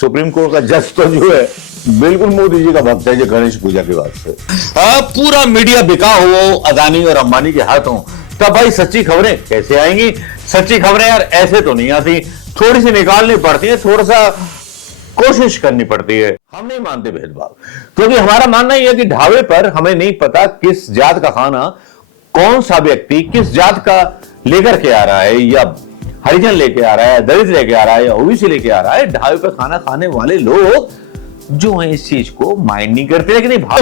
Supreme court का जज तो जो है बिल्कुल मोदी जी का भक्त है, जो गणेश पूजा के बाद से पूरा मीडिया बिका हो अदानी और अंबानी के हाथों। तब भाई सच्ची खबरें कैसे आएंगी? सच्ची खबरें यार ऐसे तो नहीं आती, थोड़ी सी निकालनी पड़ती है, थोड़ा सा कोशिश करनी पड़ती है। हम नहीं मानते भेदभाव, क्योंकि हमारा मानना यह है कि ढाबे पर हमें नहीं पता किस जात का खाना कौन सा व्यक्ति किस जात का लेकर के आ रहा है, या हरिजन लेके आ रहा है, दलित लेके आ रहा है, या ओबीसी लेके आ रहा है। ढाबे पर खाना खाने वाले लोग जो हैं इस चीज को माइंड नहीं करते, लेकिन भाव।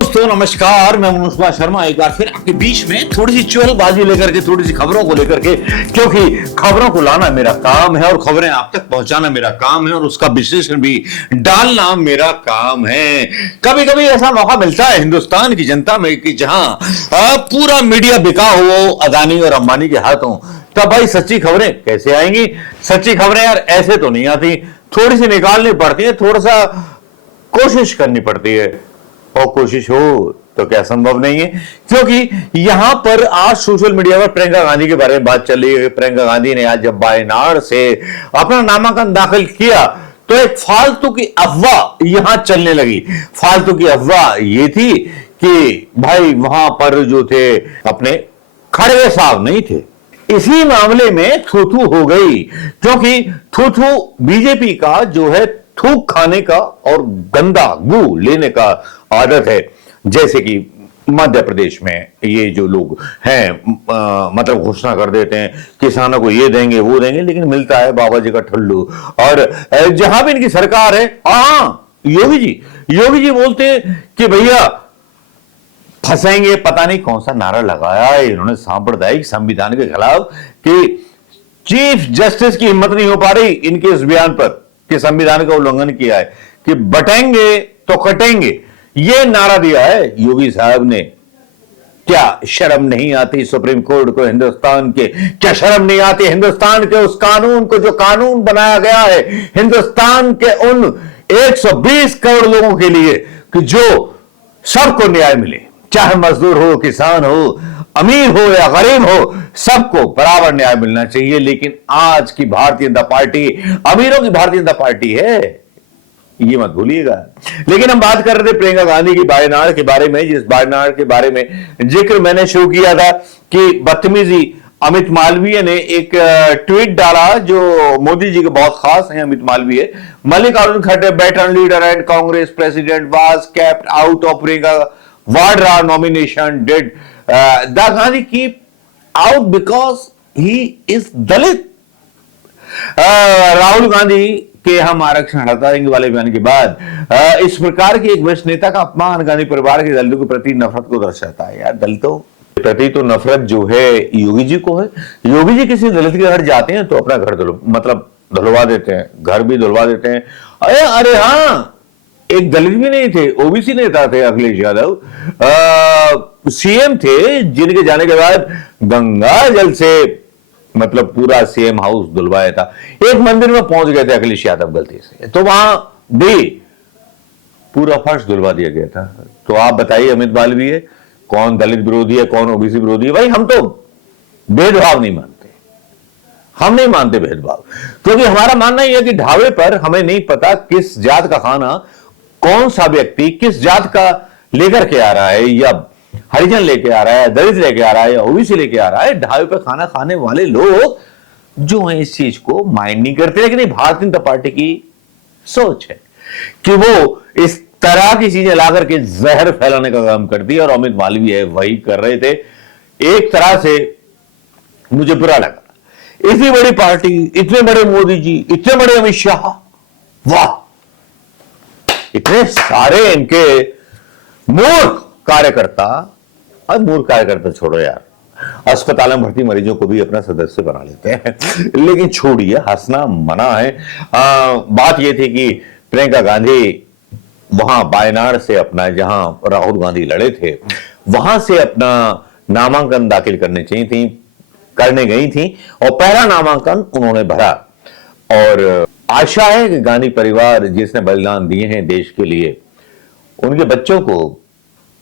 दोस्तों नमस्कार, मैं मनोज कुमार शर्मा एक बार फिर आपके बीच में थोड़ी सी चुहलबाजी लेकर के, थोड़ी सी खबरों को लेकर के, क्योंकि खबरों को लाना मेरा काम है और खबरें आप तक पहुंचाना मेरा काम है और उसका विश्लेषण भी डालना मेरा काम है। कभी कभी ऐसा मौका मिलता है हिंदुस्तान की जनता में कि जहां पूरा मीडिया बिका हो अदानी और अंबानी के हाथों। तब भाई सच्ची खबरें कैसे आएंगी? सच्ची खबरें यार ऐसे तो नहीं आती, थोड़ी सी निकालनी पड़ती है, थोड़ा सा कोशिश करनी पड़ती है। और कोशिश हो तो क्या संभव नहीं है, क्योंकि यहां पर आज सोशल मीडिया पर प्रियंका गांधी के बारे में बात चल रही है। प्रियंका गांधी ने आज जब वायनाड से अपना नामांकन दाखिल किया तो एक फालतू की अफवाह यहां चलने लगी। फालतू की अफवाह ये थी कि भाई वहां पर जो थे अपने खड़गे साहब नहीं थे। इसी मामले में थू-थू हो गई, क्योंकि थू-थू बीजेपी का जो है थूक खाने का और गंदा गू लेने का आदत है। जैसे कि मध्य प्रदेश में ये जो लोग हैं मतलब घोषणा कर देते हैं किसानों को ये देंगे वो देंगे, लेकिन मिलता है बाबा जी का ठुल्लू। और जहां भी इनकी सरकार है, योगी जी बोलते हैं कि भैया फंसेंगे। पता नहीं कौन सा नारा लगाया है इन्होंने सांप्रदायिक संविधान के खिलाफ कि चीफ जस्टिस की हिम्मत नहीं हो पा रही इनके इस बयान पर कि संविधान का उल्लंघन किया है, कि बटेंगे तो कटेंगे, ये नारा दिया है योगी साहब ने। क्या शर्म नहीं आती सुप्रीम कोर्ट को हिंदुस्तान के? क्या शर्म नहीं आती हिंदुस्तान के उस कानून को जो कानून बनाया गया है हिंदुस्तान के उन 120 करोड़ लोगों के लिए कि जो सबको न्याय मिले, चाहे मजदूर हो, किसान हो, अमीर हो या गरीब हो, सबको बराबर न्याय मिलना चाहिए। लेकिन आज की भारतीय जनता पार्टी अमीरों की भारतीय जनता पार्टी है, ये मत भूलिएगा। लेकिन हम बात कर रहे थे प्रियंका गांधी की वायनाड के बारे में, जिस वायनाड के बारे में जिक्र मैंने शुरू किया था कि बदतमीजी अमित मालवीय ने एक ट्वीट डाला जो मोदी जी के बहुत खास हैं। अमित मालवीय, मल्लिकार्जुन खड़गे veteran leader and Congress president was kept out of Priyanka Vadra nomination. Did the Gandhi keep out because he is Dalit? Rahul Gandhi के हम आरक्षण हटा देंगे वाले बयान के बाद इस प्रकार की एक वरिष्ठ नेता का अपमान गांधी परिवार के दलितों के प्रति नफरत को दर्शाता है। यार दलितों के प्रति तो नफरत जो है योगी जी को है। योगी जी किसी दलित के घर जाते हैं तो अपना घर धुलवा देते हैं, घर भी धुलवा देते हैं। अरे हाँ, एक दलित भी नहीं थे, ओबीसी नेता थे अखिलेश यादव, सीएम थे, जिनके जाने के बाद गंगा जल से मतलब पूरा सीएम हाउस धुलवाया था। एक मंदिर में पहुंच गए थे अखिलेश यादव गलती से, तो वहां भी पूरा फर्श धुलवा दिया गया था। तो आप बताइए अमित मालवीय, कौन दलित विरोधी है, कौन ओबीसी विरोधी है? भाई हम तो भेदभाव नहीं मानते, हम नहीं मानते भेदभाव, क्योंकि हमारा मानना यह है कि ढाबे पर हमें नहीं पता किस जात का खाना कौन सा व्यक्ति किस जात का लेकर के आ रहा है, या हरिजन लेके आ रहा है, दलित लेके आ रहा है, या ओबीसी लेके आ रहा है। ढाबे पर खाना खाने वाले लोग जो हैं इस चीज को माइंड नहीं करते, लेकिन भारतीय जनता पार्टी की सोच है कि वो इस तरह की चीजें ला करके जहर फैलाने का काम करती है, और अमित मालवीय वही कर रहे थे। एक तरह से मुझे बुरा लगा, इतनी बड़ी पार्टी, इतने बड़े मोदी जी, इतने बड़े अमित शाह, वाह, इतने सारे इनके मूर्ख कार्यकर्ता। और मूर्ख कार्यकर्ता छोड़ो यार, अस्पताल में भर्ती मरीजों को भी अपना सदस्य बना लेते हैं, लेकिन छोड़िए, हंसना मना है। बात यह थी कि प्रियंका गांधी वहां वायनाड से अपना, जहां राहुल गांधी लड़े थे, वहां से अपना नामांकन दाखिल करने गई थी और पहला नामांकन उन्होंने भरा। और आशा है कि गांधी परिवार जिसने बलिदान दिए हैं देश के लिए, उनके बच्चों को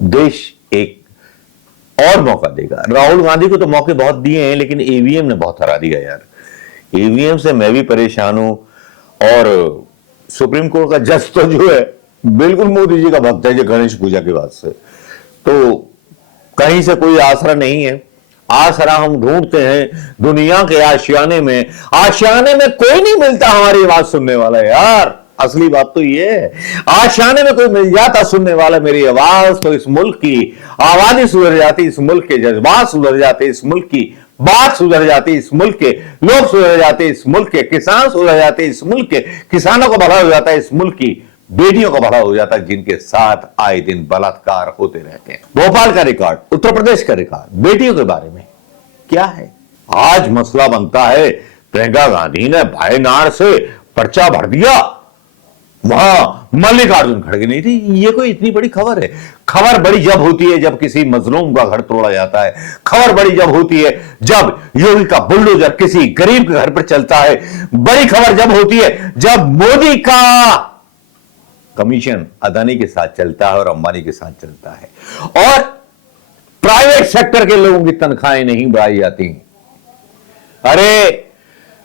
देश एक और मौका देगा। राहुल गांधी को तो मौके बहुत दिए हैं, लेकिन ईवीएम ने बहुत हरा दिया यार। ईवीएम से मैं भी परेशान हूं, और सुप्रीम कोर्ट का जज तो जो है बिल्कुल मोदी जी का भक्त है, जो गणेश पूजा के बाद से तो कहीं से कोई आसरा नहीं है। आसरा हम ढूंढते हैं दुनिया के आशियाने में, आशियाने में कोई नहीं मिलता हमारी आवाज सुनने वाला यार। असली बात तो ये है, आशियाने में कोई मिल जाता सुनने वाला मेरी आवाज, तो इस मुल्क की आबादी सुधर जाती, इस मुल्क के जज्बात सुधर जाते, इस मुल्क की बात सुधर जाती, इस मुल्क के लोग सुधर जाते, इस मुल्क के किसान सुधर जाते, इस मुल्क के किसानों का भला हो जाता है, इस मुल्क की बेटियों का भला हो जाता है, जिनके साथ आए दिन बलात्कार होते रहते हैं। भोपाल का रिकॉर्ड, उत्तर प्रदेश का रिकॉर्ड, बेटियों के बारे में क्या है। आज मसला बनता है, प्रियंका गांधी ने भाईनार से पर्चा भर दिया, वहां मल्लिकार्जुन खड़गे नहीं थी। ये कोई इतनी बड़ी खबर है? खबर बड़ी जब होती है जब किसी मजलूम का घर तोड़ा जाता है। खबर बड़ी जब होती है जब योगी का बुलडोजर किसी गरीब के घर पर चलता है। बड़ी खबर जब होती है जब मोदी का कमीशन अदानी के साथ चलता है और अंबानी के साथ चलता है, और प्राइवेट सेक्टर के लोगों की तनख्वाहें नहीं बढ़ाई जाती। अरे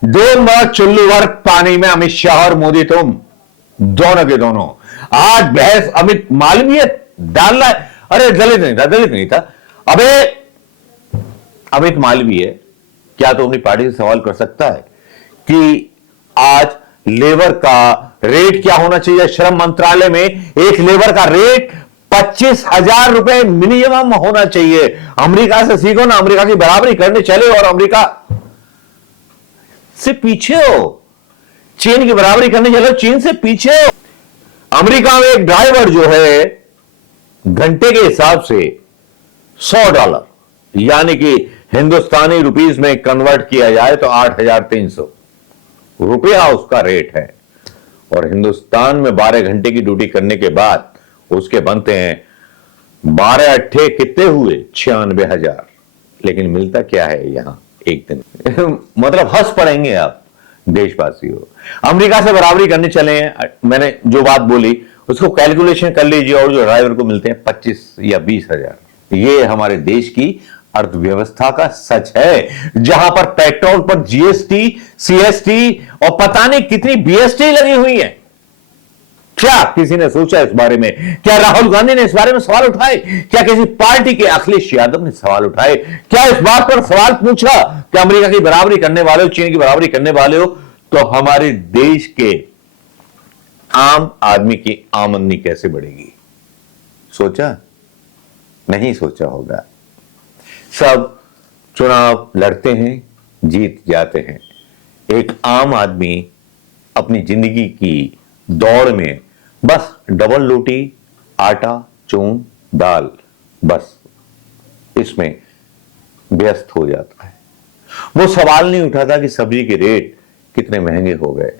2 मर्द चुल्लू भर पानी में अमित शाह और मोदी, तुम दोनों के दोनों। आज बहस अमित मालवीय डालना है। अरे दलित नहीं था। अबे अमित मालवीय क्या तो अपनी पार्टी से सवाल कर सकता है कि आज लेबर का रेट क्या होना चाहिए? श्रम मंत्रालय में एक लेबर का रेट 25,000 रुपए मिनिमम होना चाहिए। अमेरिका से सीखो ना, अमेरिका की बराबरी करने चले और अमेरिका से पीछे हो। चीन की बराबरी करने चलो, चीन से पीछे हो। अमेरिका में एक ड्राइवर जो है घंटे के हिसाब से $100 यानी कि हिंदुस्तानी रुपीस में कन्वर्ट किया जाए तो 8,300 रुपया उसका रेट है। और हिंदुस्तान में 12 घंटे की ड्यूटी करने के बाद उसके बनते हैं 12 अट्ठे कितने हुए 96,000। लेकिन मिलता क्या है यहां एक दिन मतलब हंस पड़ेंगे आप देशवासी हो। अमेरिका से बराबरी करने चले हैं, मैंने जो बात बोली उसको कैलकुलेशन कर लीजिए, और जो ड्राइवर को मिलते हैं 25 या 20,000। ये हमारे देश की अर्थव्यवस्था का सच है, जहां पर पेट्रोल पर जीएसटी, सीएसटी और पता नहीं कितनी बीएसटी लगी हुई है। क्या किसी ने सोचा इस बारे में? क्या राहुल गांधी ने इस बारे में सवाल उठाए? क्या किसी पार्टी के अखिलेश यादव ने सवाल उठाए? क्या इस बात पर सवाल पूछा कि अमेरिका की बराबरी करने वाले हो, चीन की बराबरी करने वाले हो तो हमारे देश के आम आदमी की आमदनी कैसे बढ़ेगी? सोचा? नहीं सोचा होगा। सब चुनाव लड़ते हैं, जीत जाते हैं। एक आम आदमी अपनी जिंदगी की दौड़ में बस डबल रोटी, आटा, चून, दाल, बस इसमें व्यस्त हो जाता है। वो सवाल नहीं उठाता कि सब्जी के रेट कितने महंगे हो गए,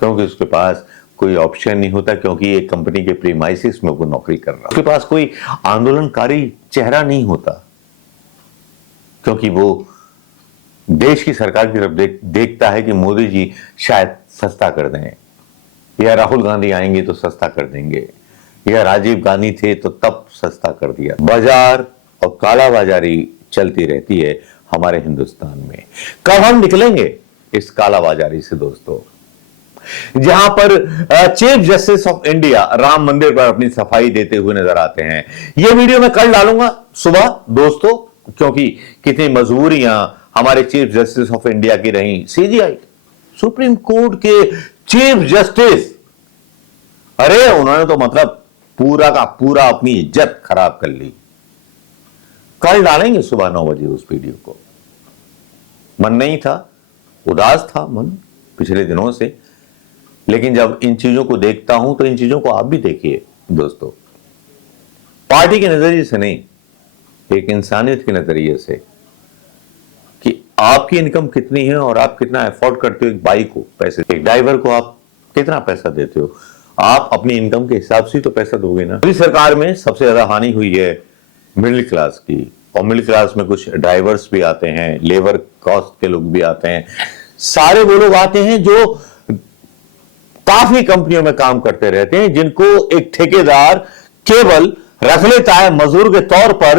क्योंकि उसके पास कोई ऑप्शन नहीं होता, क्योंकि एक कंपनी के प्रीमाइसिस में वो नौकरी कर रहा है। उसके पास कोई आंदोलनकारी चेहरा नहीं होता, क्योंकि वो देश की सरकार की तरफ देखता है कि मोदी जी शायद सस्ता कर दें, या राहुल गांधी आएंगे तो सस्ता कर देंगे, या राजीव गांधी थे तो तब सस्ता कर दिया। बाजार और कालाबाजारी चलती रहती है हमारे हिंदुस्तान में। कब हम निकलेंगे इस कालाबाजारी से दोस्तों? जहां पर chief justice of India Ram मंदिर पर अपनी सफाई देते हुए नजर आते हैं। यह वीडियो मैं कल डालूंगा सुबह दोस्तों, क्योंकि कितनी मजबूरियां हमारे चीफ जस्टिस ऑफ इंडिया की रही। सीजीआई सुप्रीम कोर्ट के चीफ जस्टिस, अरे उन्होंने तो मतलब पूरा का पूरा अपनी इज्जत खराब कर ली। कल डालेंगे सुबह 9 बजे उस वीडियो को। मन नहीं था, उदास था मन पिछले दिनों से, लेकिन जब इन चीजों को देखता हूं तो इन चीजों को आप भी देखिए दोस्तों, पार्टी के नजरिए से नहीं, एक इंसानियत के नजरिए से, कि आपकी इनकम कितनी है और आप कितना एफोर्ड करते हो। एक बाइक को पैसे, एक ड्राइवर को आप कितना पैसा देते हो? आप अपनी इनकम के हिसाब से तो पैसा दोगे ना। इस सरकार में सबसे ज्यादा हानि हुई है मिडिल क्लास की, और मिडिल क्लास में कुछ ड्राइवर्स भी आते हैं, लेबर कॉस्ट के लोग भी आते हैं, सारे वो लोग आते हैं जो काफी कंपनियों में काम करते रहते हैं, जिनको एक ठेकेदार केवल रख लेता है मजदूर के तौर पर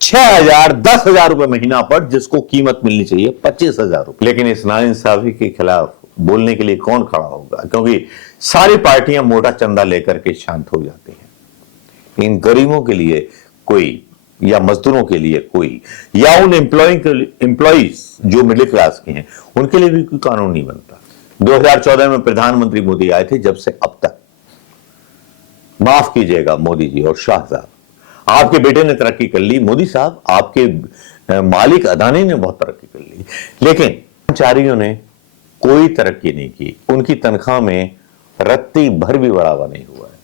6,000 10,000 रुपए महीना पर, जिसको कीमत मिलनी चाहिए 25,000 रुपए। लेकिन इस नाइंसाफी के खिलाफ बोलने के लिए कौन खड़ा होगा, क्योंकि सारी पार्टियां मोटा चंदा लेकर के शांत हो जाती हैं। इन गरीबों के लिए कोई, या मजदूरों के लिए कोई, या उन एम्प्लॉइज जो मिडिल क्लास के हैं, उनके लिए भी कोई कानून नहीं बनता। 2014 में प्रधानमंत्री मोदी आए थे, जब से अब तक, माफ कीजिएगा मोदी जी और शाह साहब, आपके बेटे ने तरक्की कर ली, मोदी साहब आपके मालिक अदानी ने बहुत तरक्की कर ली, लेकिन कर्मचारियों ने कोई तरक्की नहीं की। उनकी तनख्वाह में रत्ती भर भी बढ़ावा नहीं हुआ है।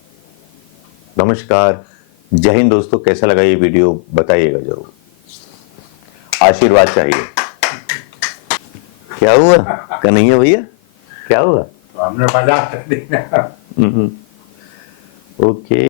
नमस्कार, जय हिंद दोस्तों। कैसा लगा ये वीडियो बताइएगा जरूर, आशीर्वाद चाहिए। क्या हुआ कन्हैया भैया, क्या हुआ? हमने मजाक कर दी ना। ओके।